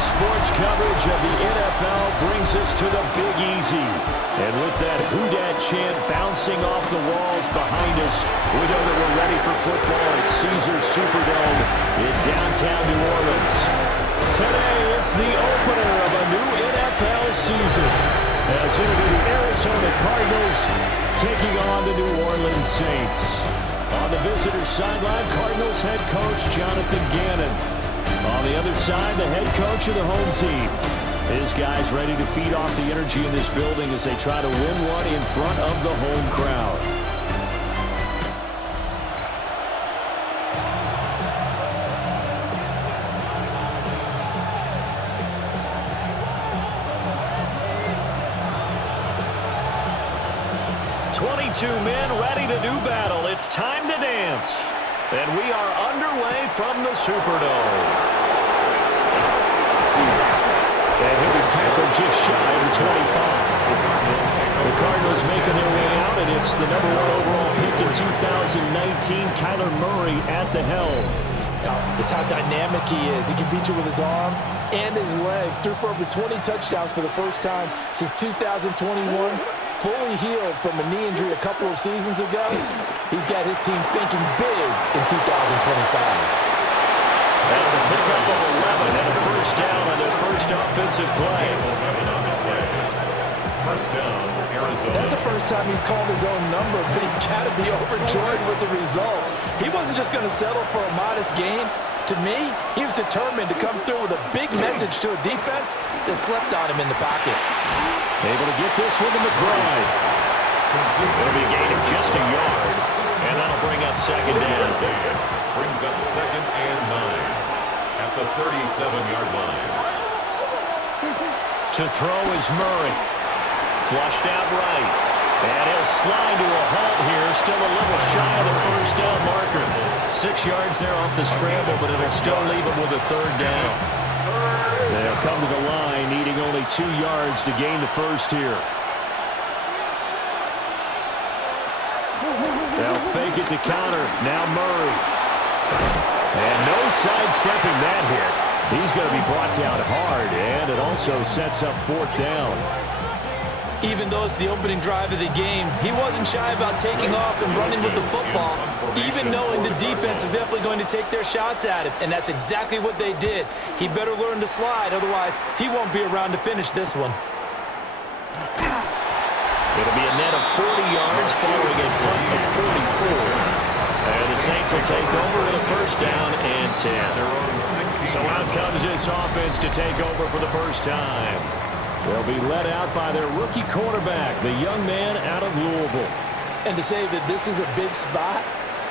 Sports coverage of the NFL brings us to the Big Easy. And with that Who Dat chant bouncing off the walls behind us, we know that we're ready for football at Caesars Superdome in downtown New Orleans. Today, it's the opener of a new NFL season, as it'll be the Arizona Cardinals taking on the New Orleans Saints. On the visitor sideline, Cardinals head coach Jonathan Gannon. On the other side, the head coach of the home team. His guys ready to feed off the energy in this building as they try to win one in front of the home crowd. Men ready to do battle. It's time to dance. And we are underway from the Superdome. And he'll be tackled just shy of the 25. The Cardinals making their way out, and it's the number 1 overall pick in 2019, Kyler Murray at the helm. It's how dynamic he is. He can beat you with his arm and his legs. Threw for over 20 touchdowns for the first time since 2021. Fully healed from a knee injury a couple of seasons ago. He's got his team thinking big in 2025. That's a pickup of 11 and a first down on their first offensive play. First down, Arizona. That's the first time he's called his own number, but he's got to be overjoyed with the results. He wasn't just going to settle for a modest gain. To me, he was determined to come through with a big message to a defense that slept on him in the pocket. Able to get this one to McBride. It'll be a gain of just a yard, and that'll bring up second down. Brings up 2nd and 9 at the 37-yard line. To throw is Murray. Flushed out right. And he'll slide to a halt here. Still a little shy of the first down marker. 6 yards there off the scramble, but it'll still leave him with a third down. They'll come to the line, needing only 2 yards to gain the first here. They'll fake it to counter. Now Murray. And no sidestepping that hit. He's going to be brought down hard, and it also sets up 4th down. Even though it's the opening drive of the game, he wasn't shy about taking off and running with the football, even knowing the defense is definitely going to take their shots at him, and that's exactly what they did. He better learn to slide, otherwise he won't be around to finish this one. It'll be a net of 40 yards following a punt of 44. And the Saints will take over with a first down and 10. So out comes this offense to take over for the first time. They'll be led out by their rookie quarterback, the young man out of Louisville. And to say that this is a big spot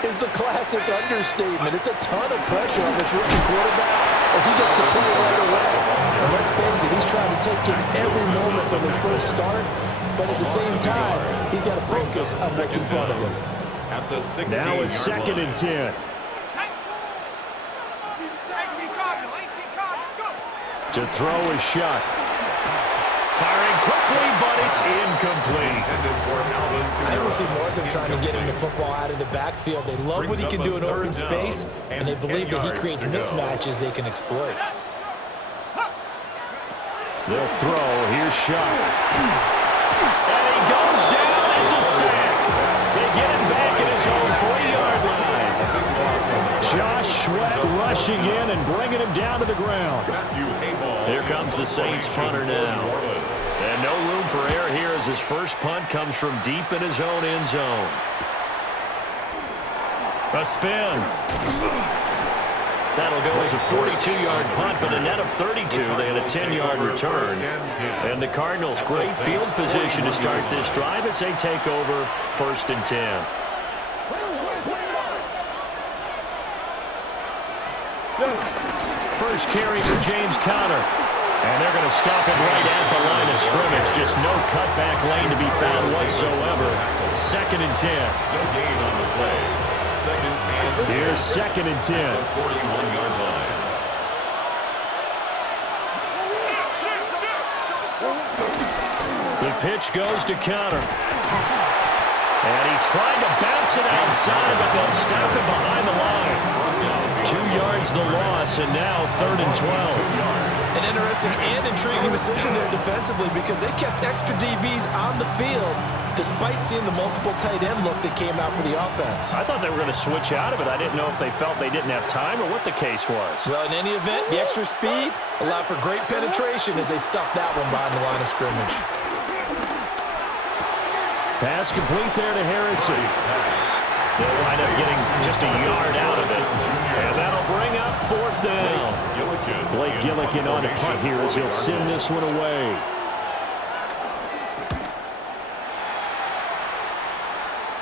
is the classic understatement. It's a ton of pressure on this rookie quarterback as he gets to play right away. And let's face it, he's trying to take in every moment from his first start, but at the same time, he's got to focus on what's in front of him. At the 16-yard line. Now it's 2nd and 10. To throw is Shuck. Firing quickly, but it's incomplete. I will see more of them trying to get him the football out of the backfield. They love what he can do in open space, and they believe that he creates mismatches they can exploit. They'll throw. Here's Shuck. And he goes down. It's a sack. They get him back at his own 40-yard line. Josh Sweat rushing in and bringing him down to the ground. Here comes the Saints punter now. And no room for error here as his first punt comes from deep in his own end zone. A spin. That'll go as a 42-yard punt, but a net of 32. They had a 10-yard return. And the Cardinals, great field position to start this drive as they take over 1st and 10. First carry for James Conner. And they're going to stop it right at the line of scrimmage. Just no cutback lane to be found whatsoever. 2nd and 10. No gain on the play. 2nd and 10. Here's 2nd and 10. 41-yard line. The pitch goes to Conner. And he tried to bounce it outside, but they'll stop it behind the line. 2 yards the loss, and now 3rd and 12. An interesting and intriguing decision there defensively because they kept extra DBs on the field despite seeing the multiple tight end look that came out for the offense. I thought they were going to switch out of it. I didn't know if they felt they didn't have time or what the case was. Well, in any event, the extra speed allowed for great penetration as they stuffed that one behind the line of scrimmage. Pass complete there to Harrison. They'll wind up getting just a yard out of it. And that'll bring up 4th down. Blake Gillikin on the punt here as he'll send this one away.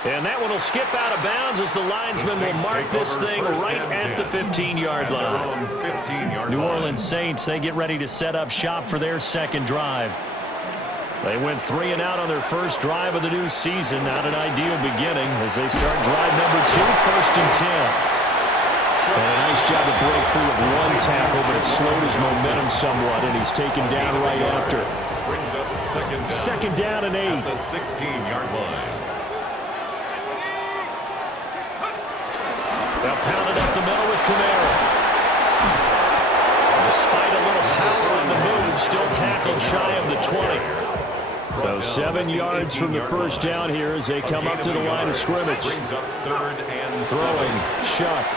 And that one will skip out of bounds as the linesman will mark this thing right at the 15-yard line. New Orleans Saints, they get ready to set up shop for their second drive. They went 3 and out on their first drive of the new season. Not an ideal beginning as they start drive number 2, 1st and 10. And a nice job to break free of one tackle, but it slowed his momentum somewhat, and he's taken down right after. Brings up second down and 8. At the 16-yard line. They'll pound it up the middle with Kamara. Despite a little power on the move, still tackled shy of the 20. So 7 yards from the first down here as they come up to the line of scrimmage. Throwing, Shuck.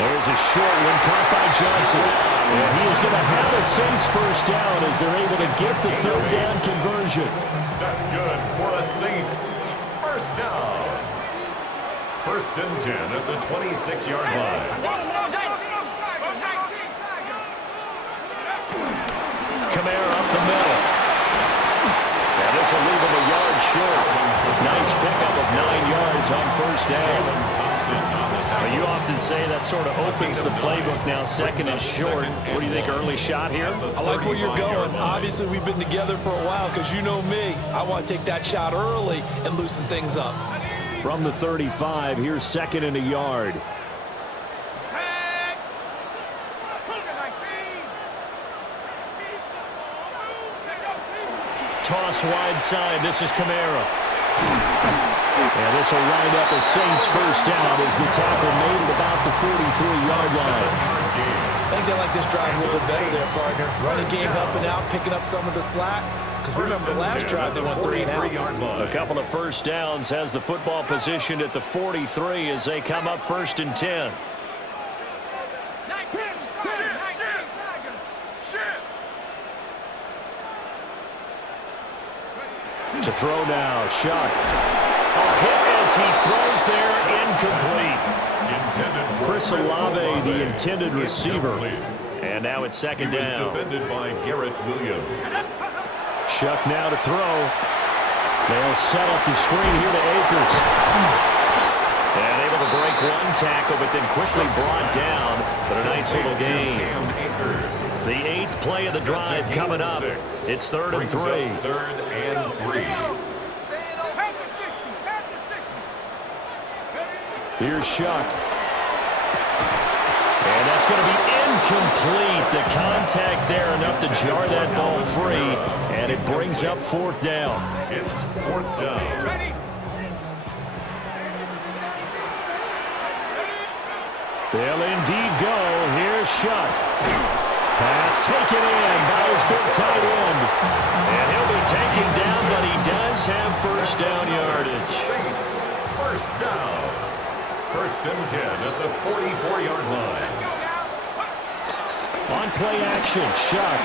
There's a short one caught by Johnson. And he is going to have a Saints first down as they're able to get the 3rd down conversion. That's good for the Saints. First down. 1st and 10 at the 26-yard line. Kamara up the middle. And this will leave him a yard short. Nice pickup of 9 yards on first down. Well, you often say that sort of opens the playbook now, 2nd and short. What do you think, early shot here? I like where you're going. Obviously, we've been together for a while because you know me. I want to take that shot early and loosen things up. From the 35, here's 2nd and a yard. Toss wide side. This is Kamara. And this will wind up a Saints first down as the tackle made it about the 43-yard line. I think they like this drive a little bit better there, partner. Running game helping out, picking up some of the slack. Because remember, last drive they went 3 and out. A couple of first downs has the football positioned at the 43 as they come up 1st and 10. To throw now, Shuck. A hit as he throws there, incomplete. Chris Olave, the intended receiver. And now it's 2nd down. Defended by Garrett Williams. Shuck now to throw. They'll set up the screen here to Akers. And able to break one tackle, but then quickly brought down. But a nice little gain. The 8th play of the drive coming up. It's 3rd and 3. 3rd and 3. Here's Shuck. And that's going to be incomplete. The contact there enough to jar that ball free. And it brings up 4th down. It's 4th down. They'll indeed go. Here's Shuck. Pass taken in by his big tight end. And he'll be taken down, but he does have first down yardage. Saints, first down. 1st and 10 at the 44-yard line. On play action, Shuck.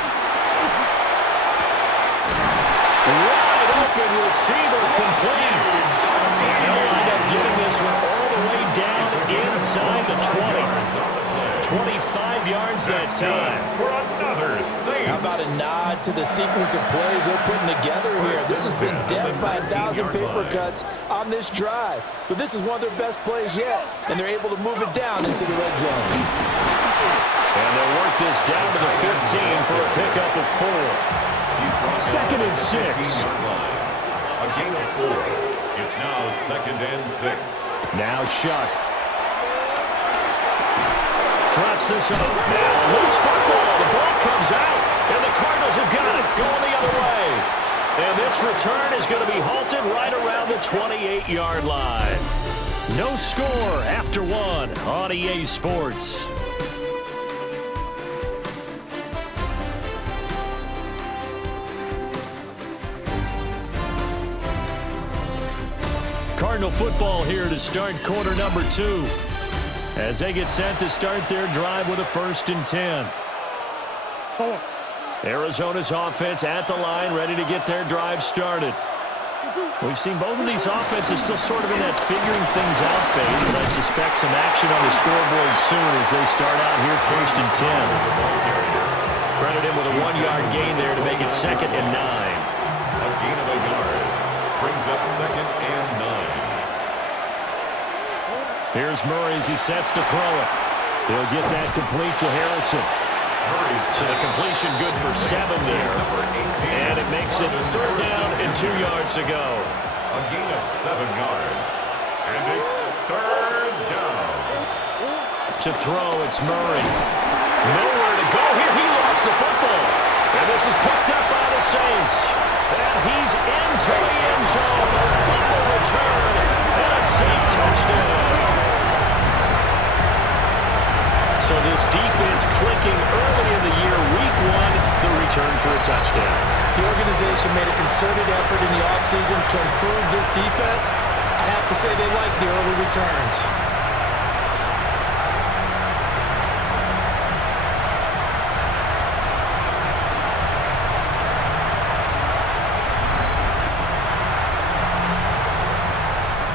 Wide open receiver complete. And he'll wind up getting this one all the way down inside the 20. 25 yards that time. For another Saints. How about a nod to the sequence of plays they're putting together here? This has been death by 1,000 paper cuts on this drive. But this is one of their best plays yet, and they're able to move it down into the red zone. And they'll work this down to the 15 for a pickup of 4. 2nd and 6. A gain of 4. It's now 2nd and 6. Now Shuck. Drops this up. Now loose football. The ball comes out. And the Cardinals have got it. Going the other way. And this return is going to be halted right around the 28-yard line. No score after one on EA Sports. Cardinal football here to start quarter number 2 as they get set to start their drive with a 1st and 10. Arizona's offense at the line, ready to get their drive started. We've seen both of these offenses still sort of in that figuring things out phase, but I suspect some action on the scoreboard soon as they start out here 1st and 10. Credit him with a 1-yard gain there to make it 2nd and 9. A gain of a yard brings up 2nd and 9. Here's Murray as he sets to throw it. He'll get that complete to Harrison. So the completion good for 7 there. And it makes it 3rd down and 2 yards to go. A gain of 7 yards. And it's 3rd down. To throw, it's Murray. Nowhere to go here. He lost the football. And this is picked up by the Saints. And he's into the end zone. A fumble return. And a Saint touchdown. So this defense clicking early in the year, week 1, the return for a touchdown. The organization made a concerted effort in the offseason to improve this defense. I have to say they like the early returns.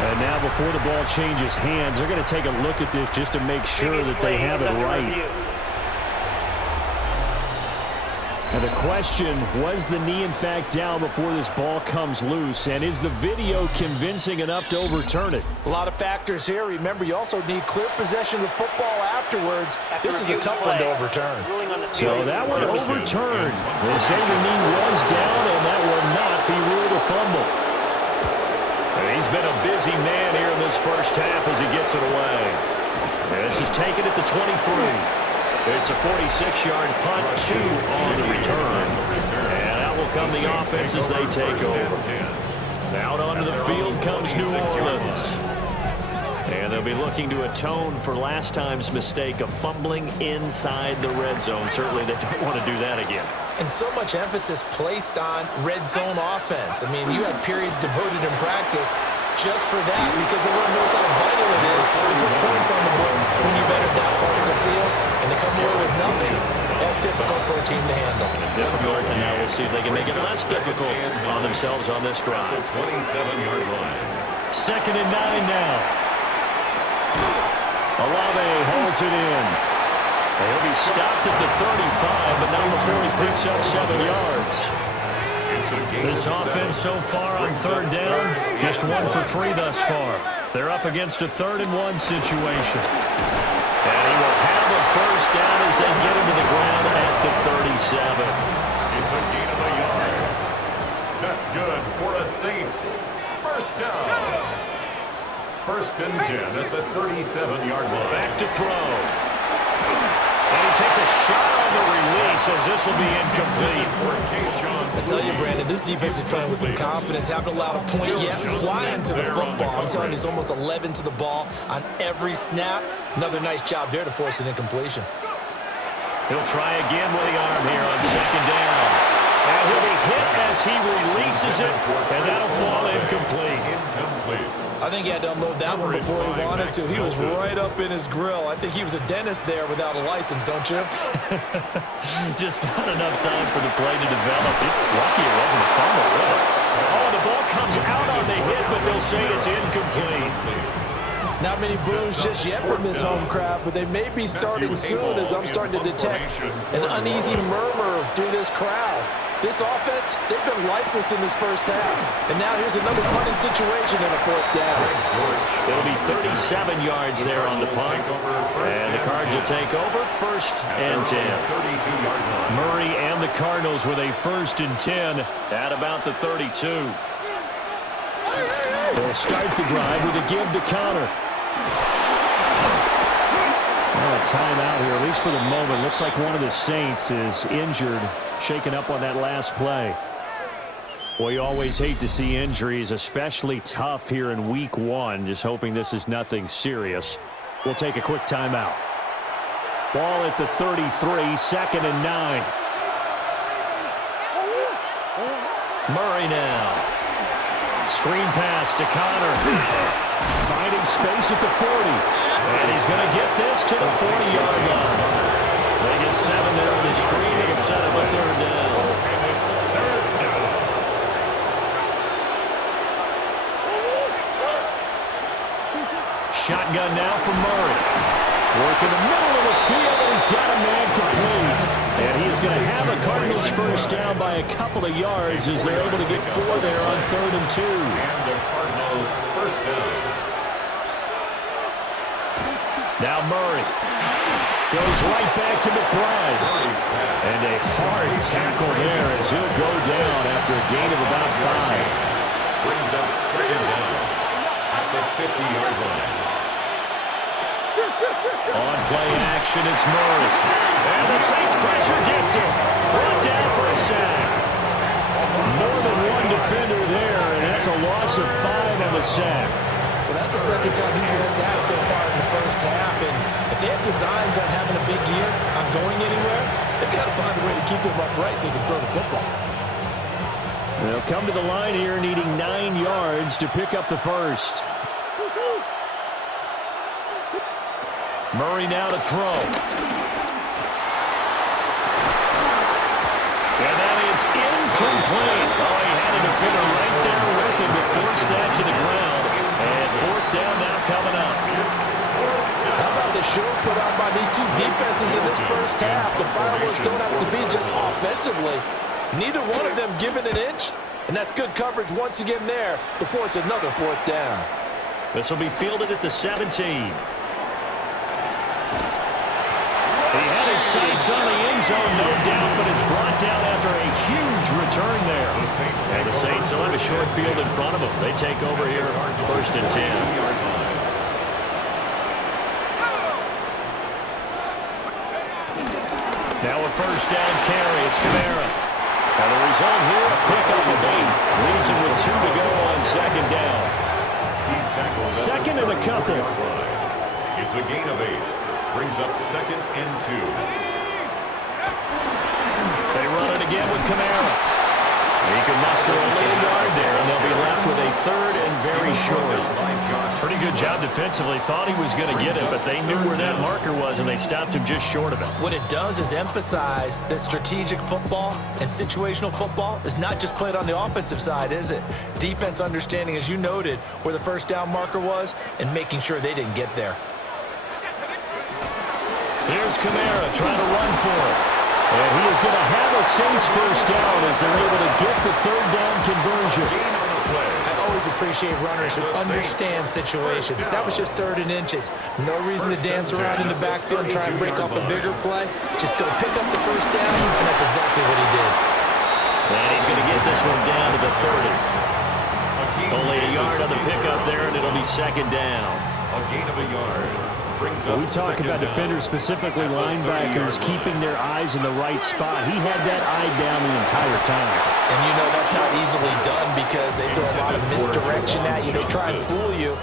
And now before the ball changes hands, they're going to take a look at this just to make sure that they have it right. And the question, was the knee in fact down before this ball comes loose? And is the video convincing enough to overturn it? A lot of factors here. Remember, you also need clear possession of the football afterwards. This is a tough one to overturn. So that one overturned. They say the knee was down, and that will not be ruled a fumble. And he's been a busy man here in this first half as he gets it away. And this is taken at the 23. It's a 46-yard punt, 2 on the return. And out will come the offense as they take over. Out onto the field comes New Orleans. And they'll be looking to atone for last time's mistake of fumbling inside the red zone. Certainly they don't want to do that again. And so much emphasis placed on red zone offense. I mean, you had periods devoted in practice just for that because everyone knows how vital it is to put points on the board when you've entered that part of the field. And to come away with nothing, that's difficult for a team to handle. Difficult, and now we'll see if they can make it less difficult on themselves on this drive. 27-yard line. 2nd and 9 now. Olave holds it in. He'll be stopped at the 35, but not before he picks up 7 yards. This offense so far on 3rd down, just 1 for 3 thus far. They're up against a 3rd and 1 situation. And he will have a 1st down as they get him to the ground at the 37. It's a gain of a yard. That's good for a Saints. 1st down. 1st and 10 at the 37-yard line. Back to throw. And he takes a shot on the release as this will be incomplete. I tell you, Brandon, this defense is playing with some confidence. Haven't allowed a point yet. Flying to the football. I'm telling you, he's almost 11 to the ball on every snap. Another nice job there to force an incompletion. He'll try again with the arm here on 2nd down. And he'll be hit as he releases it, and that'll fall incomplete. I think he had to unload that one before he wanted to. He was right up in his grill. I think he was a dentist there without a license, don't you? Just not enough time for the play to develop. Lucky it wasn't a fumble, really. Oh, the ball comes out on the hit, but they'll say it's incomplete. Not many boos just yet from this home crowd, but they may be starting soon as I'm starting to detect an uneasy murmur through this crowd. This offense, they've been lifeless in this first half. And now here's another punting situation and a 4th down. It'll be 37 yards there on the punt. And the Cards will take over 1st and 10. Murray and the Cardinals with a 1st and 10 at about the 32. They'll start the drive with a give to counter. A timeout here, at least for the moment. Looks like one of the Saints is injured, shaken up on that last play. Well, you always hate to see injuries, especially tough here in week 1. Just hoping this is nothing serious. We'll take a quick timeout. Ball at the 33, 2nd and 9. Murray now. Screen pass to Connor. Finding space at the 40. And he's going to get this to the 40-yard line. They get 7 there on the screen. It'll set up a 3rd down. Shotgun now for Murray. Work in the middle of the field, and he's got a man complete. And he is going to have the Cardinals first down by a couple of yards as they're able to get 4 there on 3rd and 2. And the Cardinals first down. Now Murray goes right back to McBride. And a hard tackle there as he'll go down after a gain of about 5. Brings up 2nd down at the 50-yard line. On play action, it's Murray. And the Saints pressure gets him. Brought down for a sack. More than one defender there, and that's a loss of 5 on the sack. Well, that's the 2nd time he's been sacked so far in the first half. And if they have designs on having a big year, on going anywhere, they've got to find a way to keep him upright so he can throw the football. They'll come to the line here needing 9 yards to pick up the first. Murray now to throw. And that is incomplete. Oh, he had a defender right there with him to force that to the ground. And 4th down now coming up. How about the show put on by these two defenses in this first half? The fireworks don't have to be just offensively. Neither one of them given an inch. And that's good coverage once again there to force another 4th down. This will be fielded at the 17. He had his sights on the end zone, no doubt, but is brought down after a huge return there. And the Saints will have a short field in front of them. They take over here, 1st and 10. Now a 1st down carry. It's Kamara. And the result here, a pickup of 8. Leaves him with 2 to go on 2nd down. 2nd and a couple. It's a gain of 8. Brings up 2nd and 2. They run it again with Kamara. He can muster only a yard there, and they'll be left with a 3rd and very short. Pretty good job defensively. Thought he was going to get it, but they knew where that marker was, and they stopped him just short of it. What it does is emphasize that strategic football and situational football is not just played on the offensive side, is it? Defense understanding, as you noted, where the 1st down marker was and making sure they didn't get there. Here's Kamara trying to run for it. And he is going to have a Saints first down as they're able to get the 3rd down conversion. I always appreciate runners who understand situations. That was just 3rd and inches. No reason to dance around in the backfield and try and break off a bigger play. Just go pick up the 1st down, and that's exactly what he did. And he's going to get this one down to the 30. Only a yard on the pickup there, and it'll be 2nd down. A gain of a yard. We talk about defenders, specifically linebackers, keeping their eyes in the right spot. He had that eye down the entire time. And you know that's not easily done because they throw a lot of misdirection at you. They try and fool you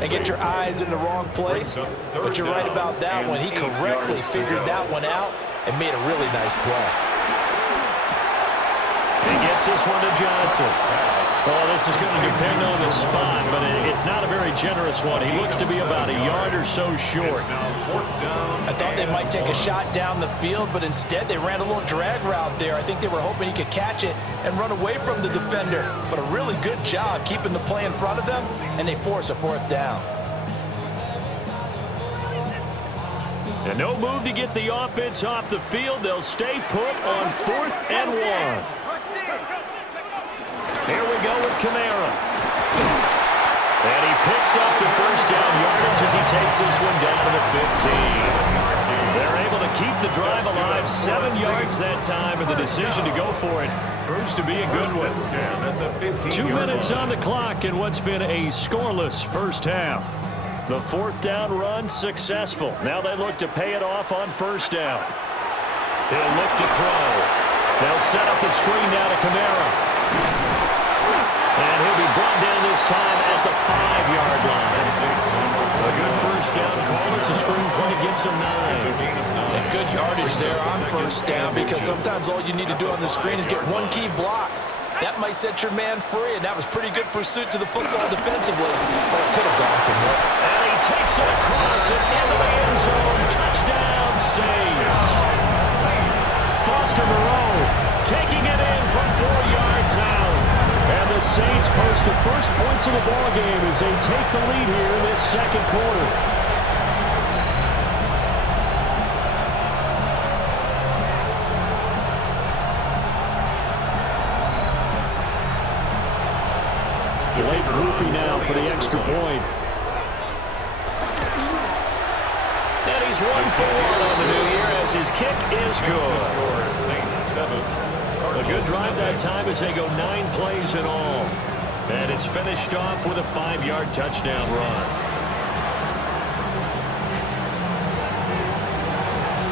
and get your eyes in the wrong place. But you're right about that one. He correctly figured that one out and made a really nice play. He gets this one to Johnson. Oh, this is going to depend on the spot, but it's not a very generous one. He looks to be about a yard or so short. I thought they might take a shot down the field, but instead they ran a little drag route there. I think they were hoping he could catch it and run away from the defender. But a really good job keeping the play in front of them, and they force a 4th down. And no move to get the offense off the field. They'll stay put on 4th and 1. Here we go with Kamara. And he picks up the 1st down yardage as he takes this one down to the 15. They're able to keep the drive alive, 7 yards that time, and the decision to go for it proves to be a good one. 2 minutes on the clock in what's been a scoreless first half. The 4th down run successful. Now they look to pay it off on 1st down. He'll look to throw. They'll set up the screen now to Kamara. And he'll be brought down this time at the 5-yard line. A good first down call as the screenplay gets him 9. And good yardage there on first down, because sometimes all you need to do on the screen is get one key block. That might set your man free, and that was pretty good pursuit to the football defensively. But it could have gone from there. And he takes it across and into the end zone. Touchdown, Saints. Foster Moreau taking it in from 4 yards out. And the Saints post the first points of the ballgame as they take the lead here in this second quarter. Late groupie now for the extra point. And he's 1 for 1 on the new year as his kick is good. A good drive that time as they go 9 plays in all. And it's finished off with a 5-yard touchdown run.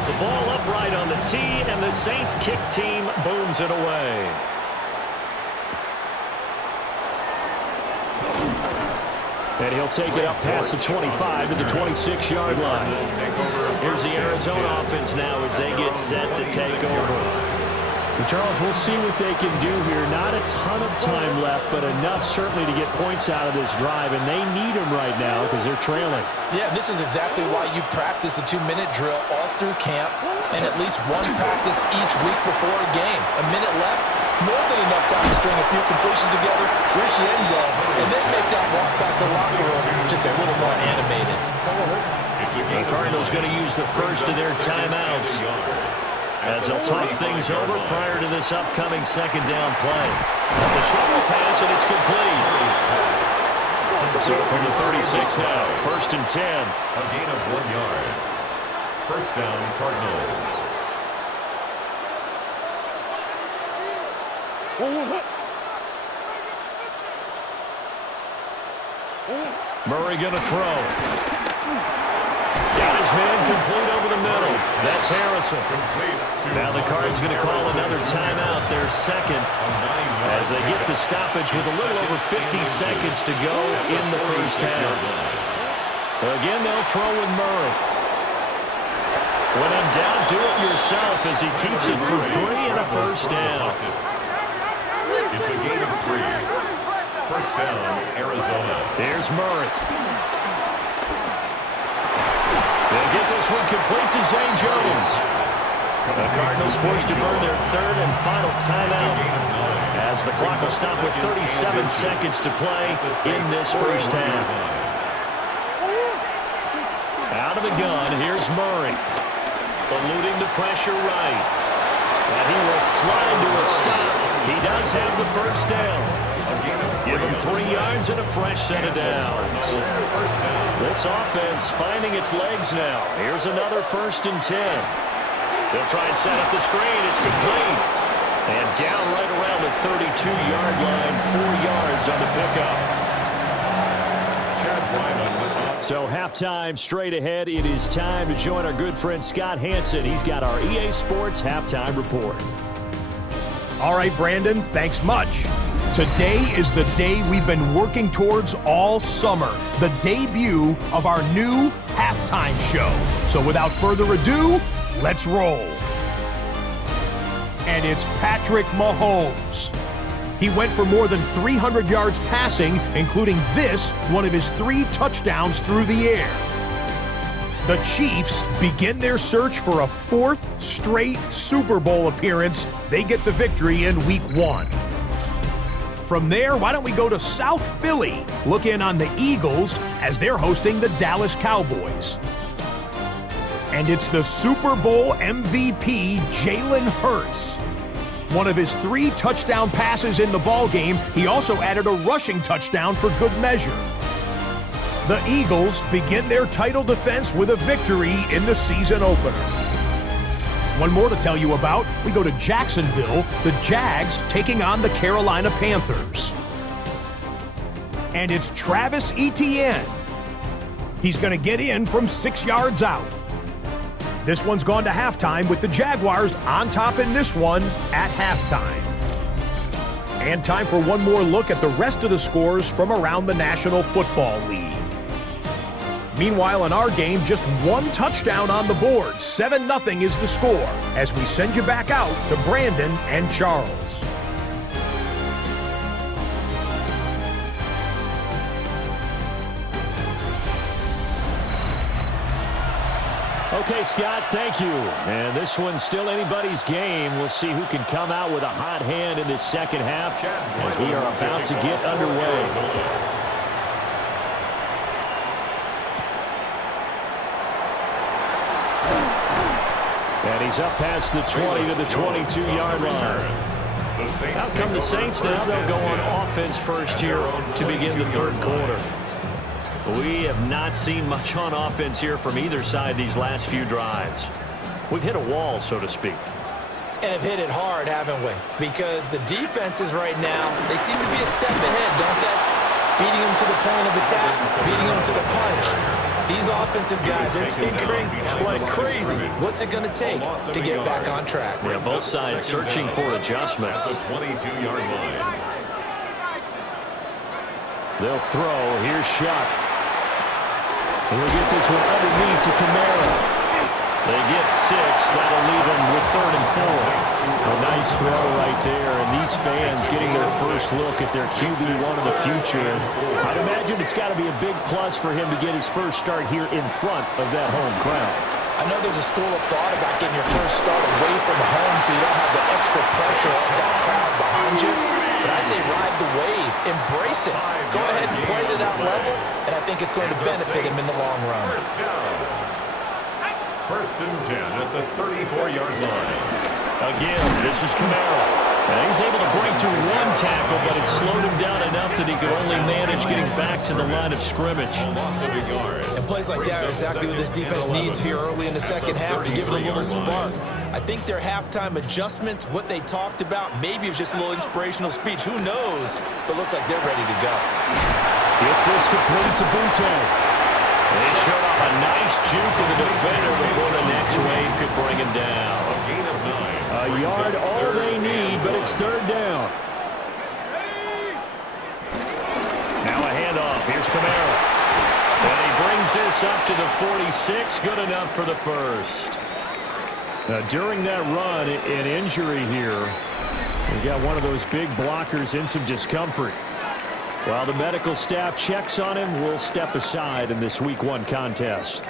The ball upright on the tee, and the Saints kick team booms it away. And he'll take it up past the 25 to the 26-yard line. Here's the Arizona offense now as they get set to take over. And Charles, we'll see what they can do here. Not a ton of time left, but enough certainly to get points out of this drive, and they need them right now because they're trailing. Yeah, this is exactly why you practice a 2-minute drill all through camp and at least one practice each week before a game. A minute left, more than enough time to string a few completions together, reach the end zone, and then make that walk back to the locker room just a little more animated. The Cardinals going to use the first of their timeouts as they'll talk things over prior to this upcoming second down play. It's a shovel pass, and it's complete. So from the 36 now, 1st and 10. A gain of 1 yard. First down, Cardinals. Murray going to throw. Got his man complete over the middle. That's Harrison. Now the Cards going to call another timeout, their second, as they get the stoppage with a little over 50 seconds to go in the first half. Again, they'll throw with Murray. When in doubt, do it yourself as he keeps it for 3 and a first down. It's a gain of 3. First down, Arizona. Here's Murray. They'll get this one complete to Zay Jones. The Cardinals forced to burn their 3rd and final timeout as the clock will stop with 37 seconds to play in this first half. Out of the gun, here's Murray. Eluding the pressure right. And he will slide to a stop. He does have the first down. Give him 3 yards and a fresh set of downs. This offense finding its legs now. Here's another 1st and 10. They'll try and set up the screen. It's complete. And down right around the 32-yard line, 4 yards on the pickup. So halftime straight ahead. It is time to join our good friend Scott Hansen. He's got our EA Sports halftime report. All right, Brandon, thanks much. Today is the day we've been working towards all summer, the debut of our new halftime show. So without further ado, let's roll. And it's Patrick Mahomes. He went for more than 300 yards passing, including this, one of his 3 touchdowns through the air. The Chiefs begin their search for a 4th straight Super Bowl appearance. They get the victory in Week 1. From there, why don't we go to South Philly, look in on the Eagles as they're hosting the Dallas Cowboys. And it's the Super Bowl MVP, Jalen Hurts. One of his 3 touchdown passes in the ballgame, he also added a rushing touchdown for good measure. The Eagles begin their title defense with a victory in the season opener. One more to tell you about. We go to Jacksonville, the Jags taking on the Carolina Panthers. And it's Travis Etienne. He's going to get in from 6 yards out. This one's gone to halftime with the Jaguars on top in this one at halftime. And time for one more look at the rest of the scores from around the National Football League. Meanwhile, in our game, just one touchdown on the board. 7-0 is the score as we send you back out to Brandon and Charles. Okay, Scott, thank you. And this one's still anybody's game. We'll see who can come out with a hot hand in this second half as we are about to get underway. And he's up past the 20 to the 22-yard line. Out come the Saints now. They'll go on offense first here to begin the third quarter. We have not seen much on offense here from either side these last few drives. We've hit a wall, so to speak. And have hit it hard, haven't we? Because the defenses right now, they seem to be a step ahead, don't they? Beating them to the point of attack, beating them to the punch. These offensive guys are tinkering like crazy. What's it going to take to get back on track? Yeah, both sides searching for adjustments. The 22-yard line. They'll throw. Here's Shuck. And we'll get this one underneath to Kamara. They get 6. That'll leave them with 3rd and 4. A nice throw right there, and these fans getting their first look at their QB1 of the future. I'd imagine it's got to be a big plus for him to get his first start here in front of that home crowd. I know there's a school of thought about getting your first start away from home so you don't have the extra pressure of that crowd behind you. But I say ride the wave, embrace it. Go ahead and play to that level, and I think it's going to benefit him in the long run. First and 10 at the 34-yard line. Again, this is Kamara. And he's able to break to one tackle, but it slowed him down enough that he could only manage getting back to the line of scrimmage. Loss of a yard. And plays like that are exactly what this defense needs here early in the second half to give it a little spark. I think their halftime adjustments, what they talked about, maybe it was just a little inspirational speech. Who knows? But looks like they're ready to go. Gets this complete to Boutte. They show up a nice juke of the defender before the next wave could bring him down. A gain of 9. A yard all they need, but it's 3rd down. Now a handoff. Here's Kamara. And he brings this up to the 46. Good enough for the first. Now, during that run, an injury here. We've got one of those big blockers in some discomfort. While the medical staff checks on him, we'll step aside in this Week 1 contest.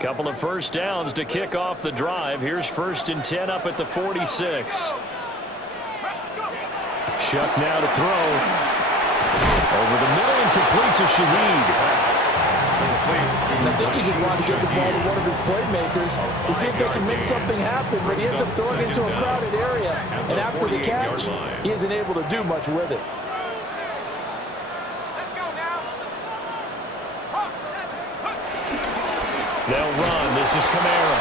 Couple of first downs to kick off the drive. Here's 1st and 10 up at the 46. Shuck now to throw. Over the middle and complete to Shaheed. I think he just wanted to get the ball to one of his playmakers to see if they can make something happen, but he ends up throwing it into a crowded area, and after the catch, he isn't able to do much with it. They'll run. This is Kamara.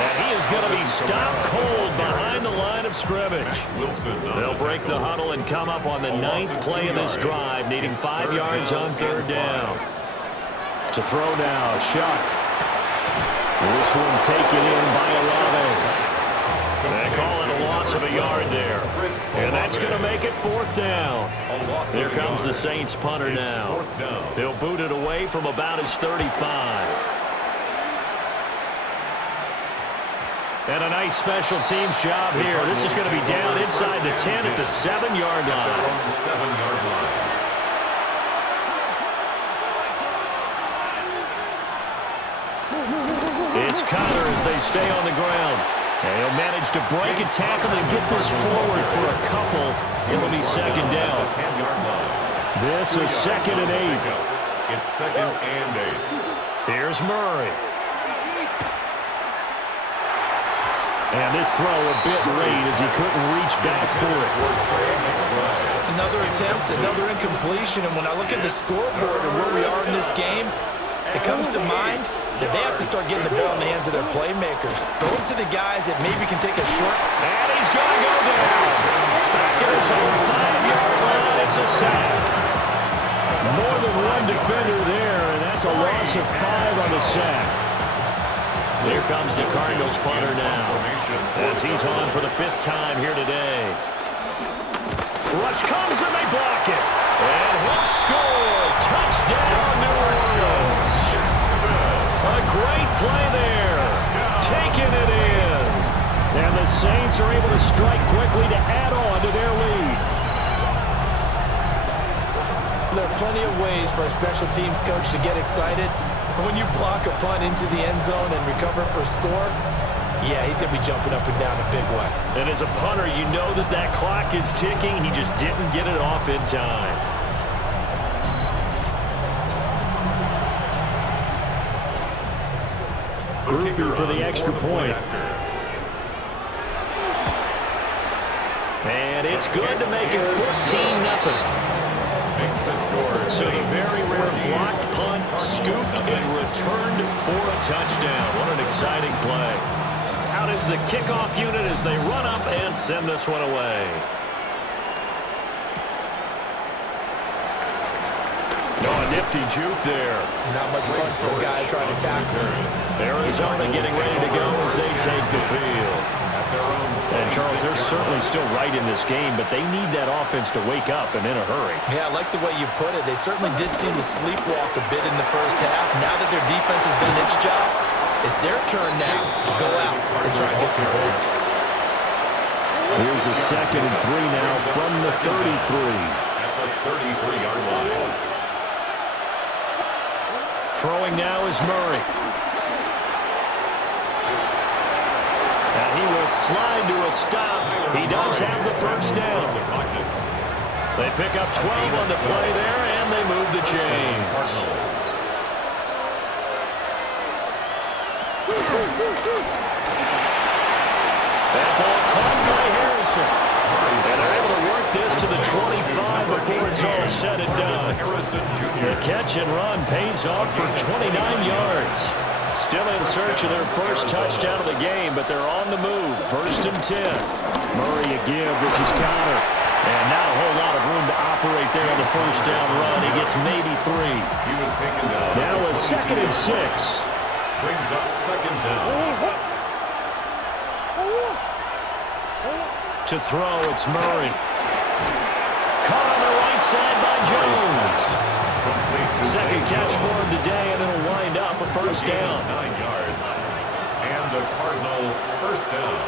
And he is going to be stopped cold behind the line of scrimmage. They'll break the huddle and come up on the 9th play of this drive, needing 5 yards on 3rd down. To throw now, Shuck. This one taken in by Olave. They call it a loss of a yard there. And that's going to make it 4th down. Here comes the Saints punter now. He'll boot it away from about his 35. And a nice special teams job here. This is going to be down inside the 10 at the 7-yard line. 7-yard line. It's Connor as they stay on the ground. And he'll manage to break a tackle and get this forward for a couple. It'll be 2nd down. 10-yard line. This is 2nd and 8. It's 2nd and 8. Here's Murray. And this throw a bit late as he couldn't reach back for it. Another attempt, another incompletion, and when I look at the scoreboard and where we are in this game, it comes to mind that they have to start getting the ball in the hands of their playmakers. Throw it to the guys that maybe can take a short. And he's going to go down. Back at his own 5-yard line. It's a sack. More than one defender there, and that's a loss of 5 on the sack. Here comes the Cardinals punter now, as he's on for the 5th time here today. Rush comes and they block it. And he'll score. Touchdown, New Orleans. A great play there. Taking it in. And the Saints are able to strike quickly to add on to their lead. There are plenty of ways for a special teams coach to get excited. And when you block a punt into the end zone and recover for a score, yeah, he's going to be jumping up and down a big way. And as a punter, you know that that clock is ticking. He just didn't get it off in time. Groupie for the extra point. And it's good to make it 14-0. Makes the score. So the very rare blocked punt, scooped and returned for a touchdown. What an exciting play. Out is the kickoff unit as they run up and send this one away. Oh, a nifty juke there. Not much fun for a guy trying to tackle him. Arizona getting ready to go as they take the field. And, Charles, they're certainly still right in this game, but they need that offense to wake up and in a hurry. Yeah, I like the way you put it. They certainly did seem to sleepwalk a bit in the first half. Now that their defense has done its job, it's their turn now to go out and try and get some points. Here's a 2nd and 3 now from the 33. At the 33-yard line. Throwing now is Murray. And he will slide to a stop. He does have the first down. They pick up 12 on the play there, and they move the chains. That ball caught by Harrison. And they're able to work this to the 25 before it's all said and done. The catch and run pays off for 29 yards. Still in search of their first touchdown of the game, but they're on the move. 1st and 10. Murray a give. This is counter. And not a whole lot of room to operate there on the first down run. He gets maybe 3. He was taken down. Now a 2nd and 6. Brings up 2nd down. To throw, it's Murray. Caught on the right side by Jones. Second catch for him today, and it'll wind up a first down. 9 yards. And the Cardinal first down.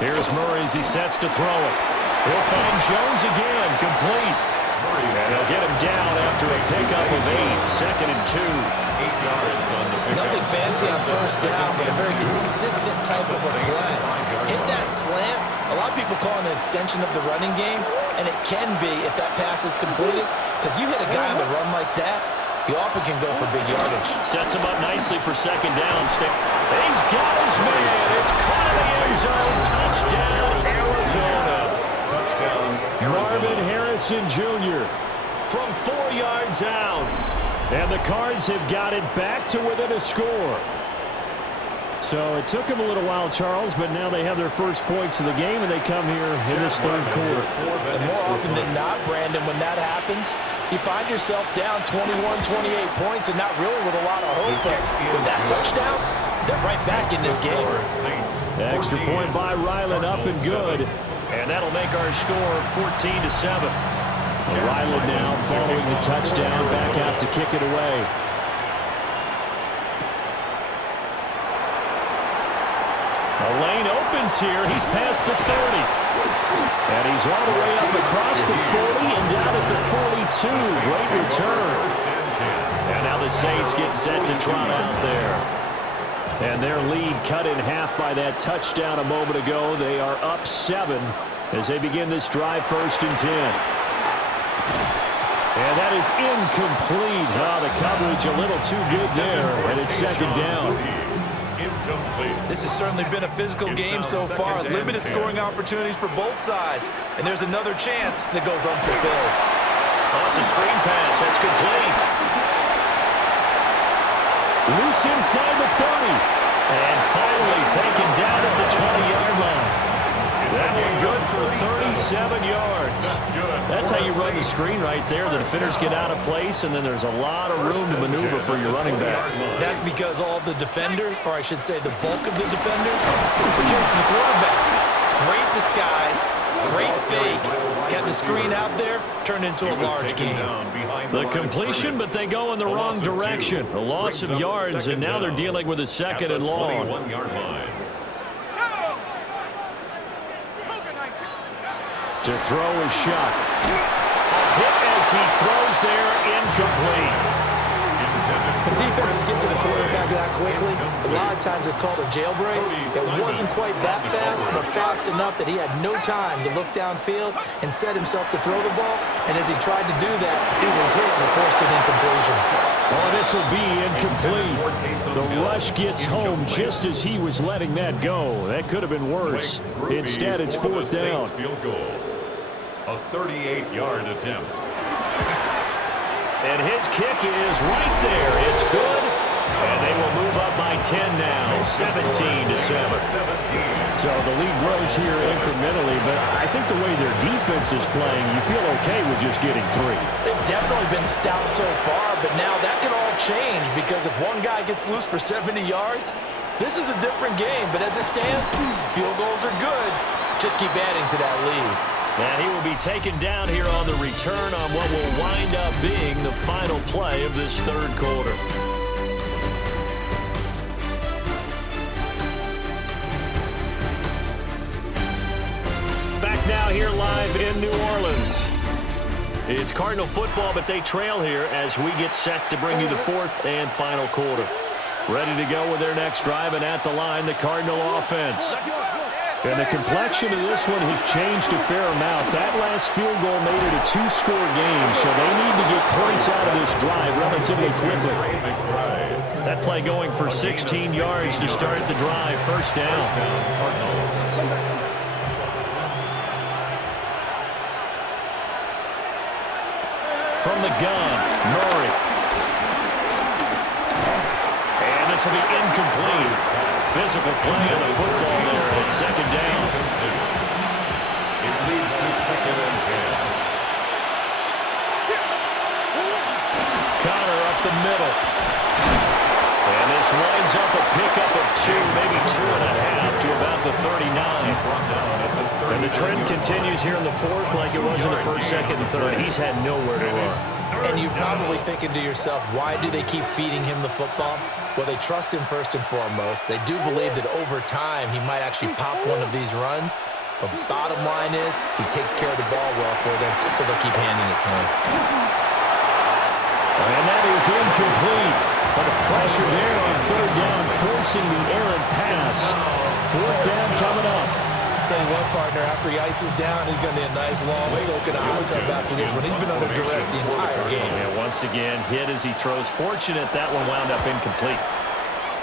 Here's Murray as he sets to throw it. He'll find Jones again, complete. And they'll get him down after a pickup of 8. 2nd and 2. 8 yards on the pickup. Nothing fancy on first down, but a very consistent type of a play. Hit that slant. A lot of people call it an extension of the running game, and it can be if that pass is completed, because you hit a guy on the run like that, he often can go for big yardage. Sets him up nicely for 2nd down. He's got his man. It's caught in the end zone. Touchdown, Arizona. Touchdown, Marvin Harrison Jr. from 4 yards out. And the Cards have got it back to within a score. So it took them a little while, Charles, but now they have their first points of the game, and they come here in this 3rd quarter. And more often than not, Brandon, when that happens, you find yourself down 21, 28 points and not really with a lot of hope. But with that touchdown, they're right back in this game. Extra point by Ryland, up and good. And that'll make our score 14-7. Ryland now following the touchdown, back out to kick it away. A lane opens here. He's past the 30. And he's all the way up across the 40 and down at the 42. Great return. And now the Saints get set to trot out there. And their lead cut in half by that touchdown a moment ago. They are up 7 as they begin this drive, 1st and 10. And that is incomplete. The coverage a little too good there, and it's 2nd down. This has certainly been a physical game so far. Limited scoring opportunities for both sides. And there's another chance that goes unfulfilled. Oh, it's a screen pass. That's complete. Loose inside the 30. And finally taken down at the 20-yard line. That one good for 37 yards. That's how you run the screen right there. The defenders get out of place, and then there's a lot of room to maneuver for your running back. That's because all the defenders, or I should say the bulk of the defenders, are chasing the quarterback. Great disguise, great fake. Got the screen out there, turned into a large game. The completion, but they go in the wrong direction. A loss of yards, and now they're dealing with a second and long. To throw is shot. A hit as he throws there, incomplete. When defenses get to the quarterback that quickly, a lot of times it's called a jailbreak. It wasn't quite that fast, but fast enough that he had no time to look downfield and set himself to throw the ball. And as he tried to do that, he was hit and forced an incompletion. Oh, this will be incomplete. The rush gets home just as he was letting that go. That could have been worse. Instead, it's fourth down. A 38-yard attempt. And his kick is right there. It's good. And they will move up by 10 now, 17-7. So the lead grows here incrementally, but I think the way their defense is playing, you feel okay with just getting 3. They've definitely been stout so far, but now that can all change because if one guy gets loose for 70 yards, this is a different game. But as it stands, field goals are good. Just keep adding to that lead. And he will be taken down here on the return on what will wind up being the final play of this third quarter. Back now here live in New Orleans. It's Cardinal football, but they trail here as we get set to bring you the fourth and final quarter. Ready to go with their next drive, and at the line, the Cardinal offense. And the complexion of this one has changed a fair amount. That last field goal made it a 2-score game, so they need to get points out of this drive relatively quickly. That play going for 16 yards to start the drive. First down. From the gun, Murray. And this will be incomplete. Physical play on the football there at second down. It leads to 2nd and 10. Connor up the middle. And this winds up a pickup of 2, maybe 2.5 to about the 39. And the trend continues here in the fourth like it was in the first, second, and third. He's had nowhere to run. And you're probably thinking to yourself, why do they keep feeding him the football? Well, they trust him first and foremost. They do believe that over time he might actually pop one of these runs. But bottom line is he takes care of the ball well for them, so they'll keep handing it to him. And that is incomplete. But the pressure there on third down, forcing the errant pass. Fourth down coming up. Tell you what, partner, after he ices down, he's going to need a nice long soak in a hot tub after this one. He's been under duress the entire game. And once again, hit as he throws. Fortunate that one wound up incomplete.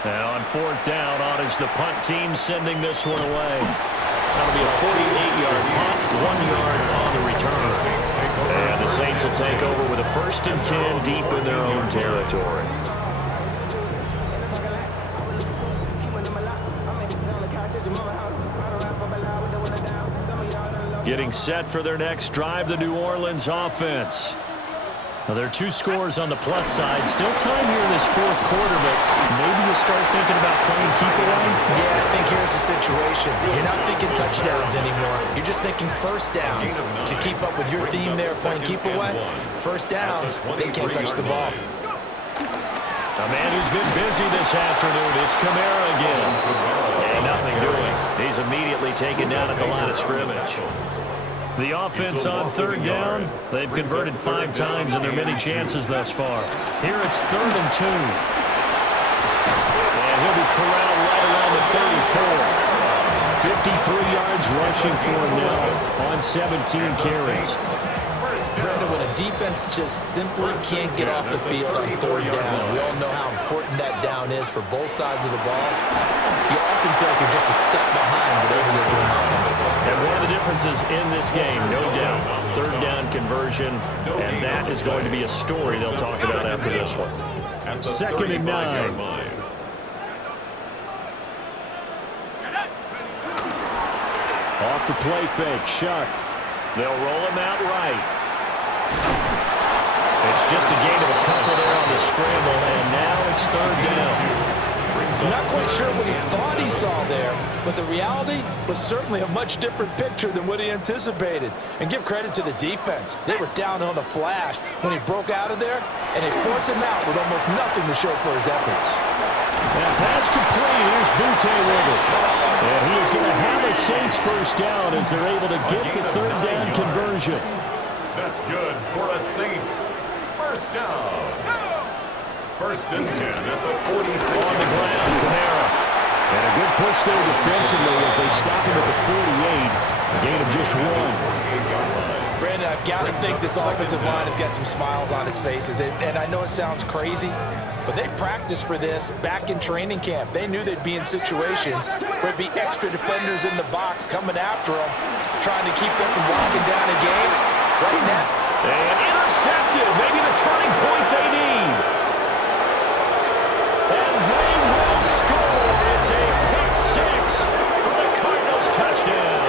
Now on fourth down, on is the punt team sending this one away. That'll be a 48-yard punt, 1 yard on the return. And the Saints will take over with a 1st and 10 deep in their own territory. Getting set for their next drive, the New Orleans offense. Now, there are 2 scores on the plus side. Still time here in this fourth quarter, but maybe you start thinking about playing keep away? Yeah, I think here's the situation. You're not thinking touchdowns anymore. You're just thinking first downs. To keep up with your theme there, playing keep away, first downs, they can't touch the ball. A man who's been busy this afternoon, it's Kamara again. And nothing doing. He's immediately taken down at the line of scrimmage. The offense on third down, they've converted 5 times in their many chances thus far. Here it's 3rd and 2. And he'll be corralled right around the 34. 53 yards rushing for him now on 17 carries. Brandon, when a defense just simply can't get off the field on third down, and we all know how important that down is for both sides of the ball, you often feel like you're just a step behind whatever they're doing offensively. And one of the differences in this game, no doubt, third down conversion, and that is going to be a story they'll talk about after this one. 2nd and 9. Off the play fake, Shuck. They'll roll him out right. It's just a gain of a couple there on the scramble, and now it's third down. I'm not quite sure what he thought he saw there, but the reality was certainly a much different picture than what he anticipated. And give credit to the defense. They were down on the flash when he broke out of there, and they forced him out with almost nothing to show for his efforts. And pass complete. Here's Butte with it. And he is going to have a Saints first down as they're able to get the third down conversion. That's good for a Saints first down. First and 10 at the 46. On the ground, Kamara. And a good push there defensively as they stop him at the 48. A gain of just 1. Brandon, I've got to think this offensive line has got some smiles on its faces. And I know it sounds crazy, but they practiced for this back in training camp. They knew they'd be in situations where there'd be extra defenders in the box coming after them, trying to keep them from locking down a game. Right now. And intercepted. Maybe the turning point they need. And they will score. It's a pick six for the Cardinals touchdown.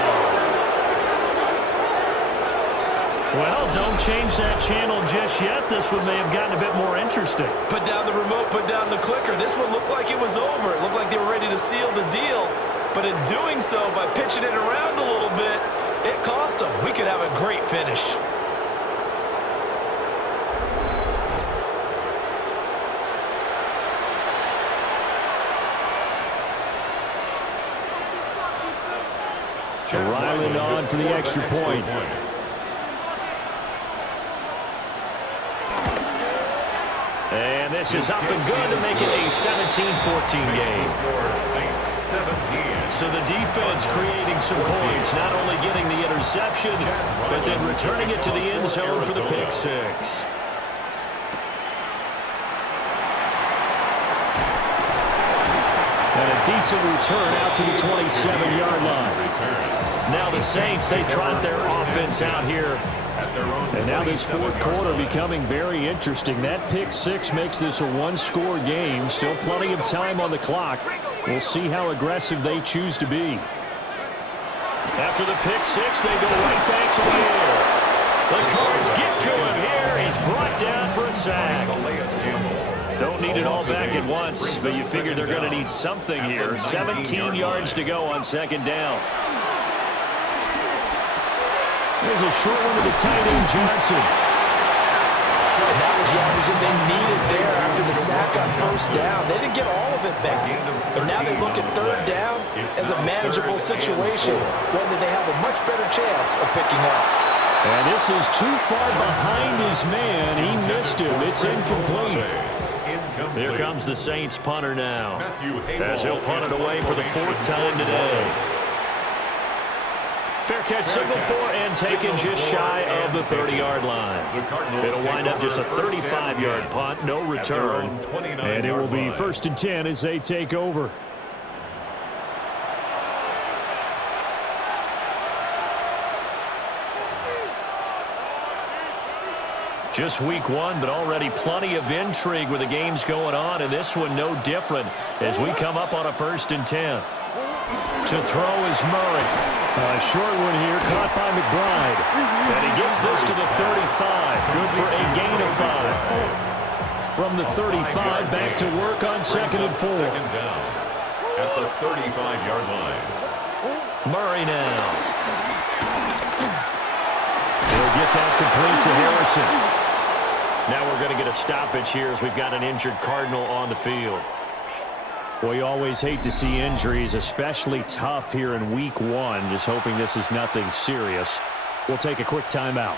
Well, don't change that channel just yet. This one may have gotten a bit more interesting. Put down the remote, put down the clicker. This one looked like it was over. It looked like they were ready to seal the deal. But in doing so, by pitching it around a little bit, it cost them. We could have a great finish. Ryland on for the extra point. And this is up and good to make it a 17-14 game. So the defense creating some points, not only getting the interception, but then returning it to the end zone for the pick six. And a decent return out to the 27-yard line. Now the Saints, they trot their offense out here. And now this fourth quarter becoming very interesting. That pick six makes this a one-score game. Still plenty of time on the clock. We'll see how aggressive they choose to be. After the pick six, they go right back to the air. The Cards get to him here. He's brought down for a sack. Don't need it all back at once, but you figure they're going to need something here. 17 yards to go on second down. There's a short one to the tight end, Johnson. And that was yardage that they needed there after the sack on first down. They didn't get all of it back. But now they look at third down as a manageable situation, one that they have a much better chance of picking up. And this is too far behind his man. He missed him. It's incomplete. Here comes the Saints punter now, as he'll punt it away for the fourth time today. Fair catch signal for and taken just shy of the 30-yard line. It'll wind up just a 35-yard punt, no return. And it will be 1st and 10 as they take over. Just week one, but already plenty of intrigue with the games going on, and this one no different as we come up on a 1st and 10. To throw is Murray. A short one here, caught by McBride. And he gets this to the 35. Good for a gain of 5. From the 35, back to work on 2nd and 4. Second down at the 35-yard line. Murray now. He'll get that complete to Harrison. Now we're going to get a stoppage here as we've got an injured Cardinal on the field. Well, you always hate to see injuries, especially tough here in week one. Just hoping this is nothing serious. We'll take a quick timeout.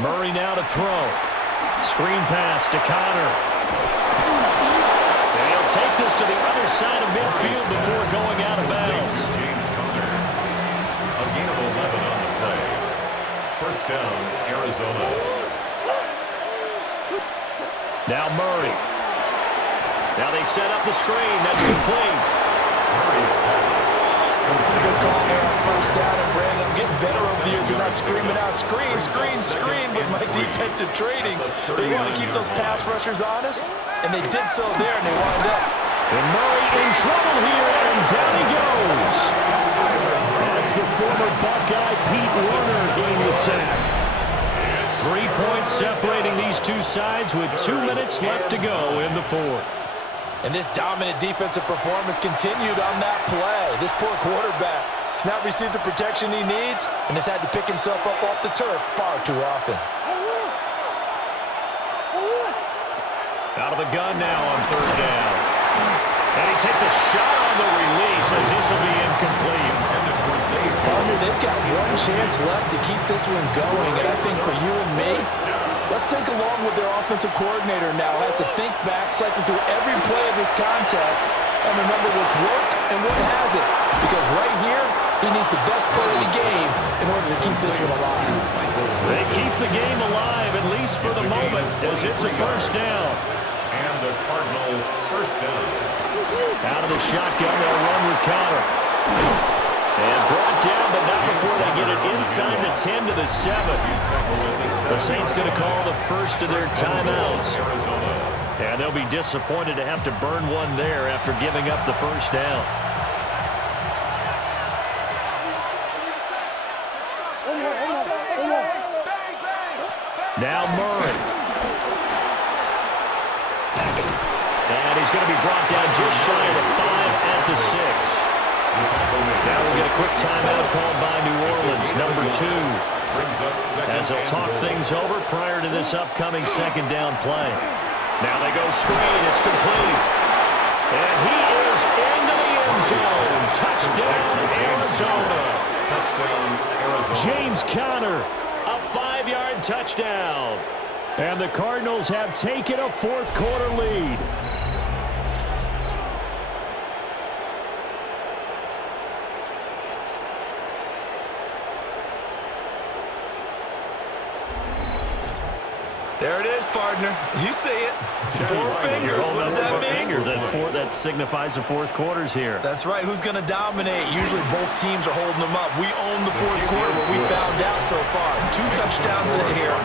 Murray now to throw. Screen pass to Connor. And he'll take this to the other side of midfield before going out of bounds. James Conner. A gain of 11 on the play. First down, Arizona. Now Murray. Now they set up the screen. That's complete. Murray's pass. Good call there on first down, and Brandon, I'm getting better over the years. You're not screaming out, screen, screen, screen with my defensive training. They want to keep those pass rushers honest, and they did so there, and they wound up And Murray in trouble here, and down he goes. That's the former Buckeye Pete Werner gained the sack. 3 points separating these two sides with 2 minutes left to go in the fourth. And this dominant defensive performance continued on that play. This poor quarterback has not received the protection he needs and has had to pick himself up off the turf far too often. Out of the gun now on third down. And he takes a shot on the release as this will be incomplete. Partner, they've got one chance left to keep this one going, and I think for you and me, let's think along with their offensive coordinator now. Has to think back, cycle through every play of this contest, and remember what's worked and what hasn't. Because right here, he needs the best play of the game in order to keep this one alive. They keep the game alive, at least for the moment, as it's a first down. And the Cardinal first down. Out of the shotgun, they'll run with Connor. And brought down, but not before they get it inside the 10 to the 7. The Saints going to call the first of their timeouts. And they'll be disappointed to have to burn one there after giving up the first down. Now Murray. And he's going to be brought down just shy of the 5 at the 6. Now we'll get a quick timeout called by New Orleans, number 2. As they'll talk things over prior to this upcoming second down play. Now they go screen. It's complete. And he is into the end zone. Touchdown, Arizona. James Conner, a 5-yard touchdown. And the Cardinals have taken a fourth quarter lead. There it is, partner. You see it. 4 fingers. What does that mean? Fingers. That signifies the fourth quarter's here. That's right. Who's going to dominate? Usually both teams are holding them up. We own the fourth quarter, what we found out so far. 2 touchdowns in here,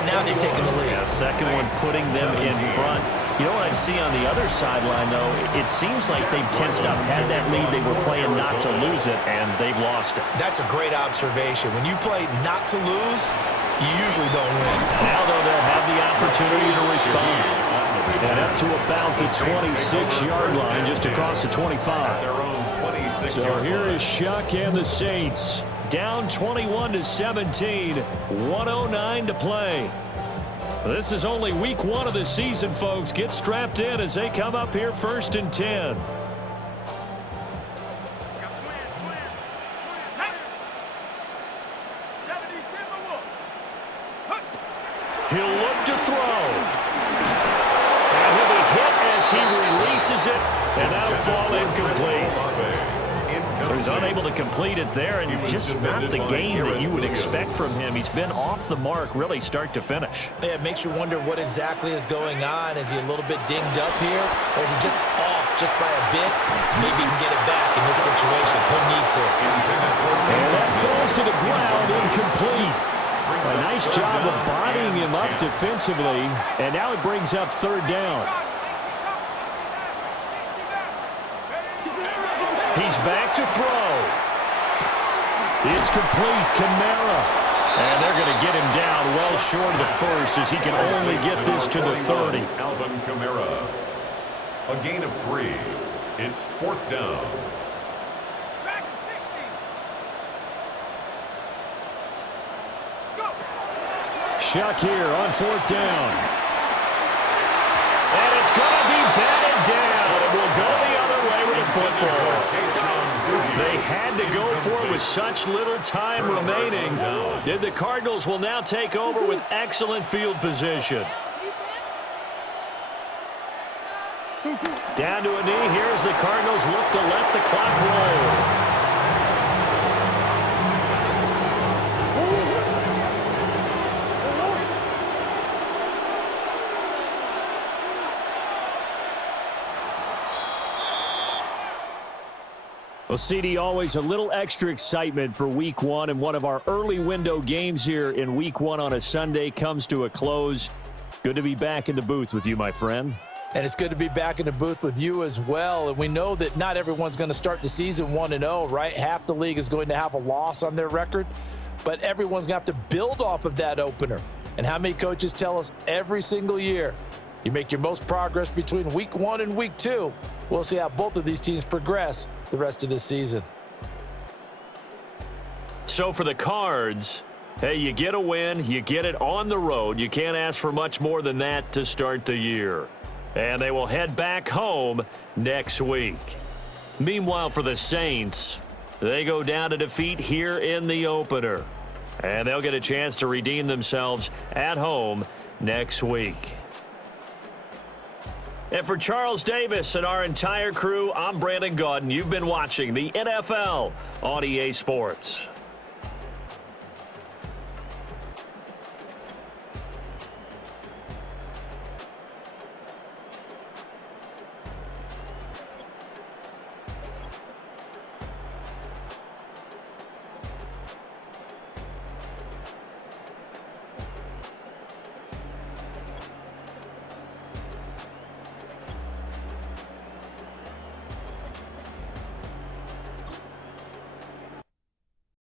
and now they've taken the lead. Yeah, second one putting them in front. You know what I see on the other sideline, though? It seems like they've tensed up, had that lead. They were playing not to lose it, and they've lost it. That's a great observation. When you play not to lose, you usually don't win. Now, though, they'll have the opportunity to respond. And up to about the 26-yard line, just across the 25. So here is Shuck and the Saints. Down 21-17, 1:09 to play. This is only week 1 of the season, folks. Get strapped in as they come up here first and 10. He'll look to throw. And he'll be hit as he releases it, and that'll fall incomplete. So he's unable to complete it there, and just not the game that you would expect from him. He's been off the mark, really, start to finish. Yeah, it makes you wonder what exactly is going on. Is he a little bit dinged up here, or is he just off just by a bit? Maybe he can get it back in this situation. He'll need to. And that falls to the ground, incomplete. A nice job of bodying him up defensively, and now it brings up third down. He's back to throw. It's complete. Kamara. And they're going to get him down well short of the first as he can only get this to the 30. Alvin Kamara. A gain of 3. It's fourth down. Shuck here on fourth down. And it's going to be batted down. It will go the other way with the football. They had to go for it with such little time remaining. The Cardinals will now take over with excellent field position. Down to a knee. Here's the Cardinals look to let the clock roll. Well, CD, always a little extra excitement for Week 1, and one of our early window games here in Week 1 on a Sunday comes to a close. Good to be back in the booth with you, my friend. And it's good to be back in the booth with you as well. And we know that not everyone's going to start the season 1-0, right? Half the league is going to have a loss on their record, but everyone's going to have to build off of that opener. And how many coaches tell us every single year, you make your most progress between week 1 and week 2. We'll see how both of these teams progress the rest of this season. So for the Cards, hey, you get a win, you get it on the road. You can't ask for much more than that to start the year. And they will head back home next week. Meanwhile, for the Saints, they go down to defeat here in the opener. And they'll get a chance to redeem themselves at home next week. And for Charles Davis and our entire crew, I'm Brandon Gaudin. You've been watching the NFL on EA Sports.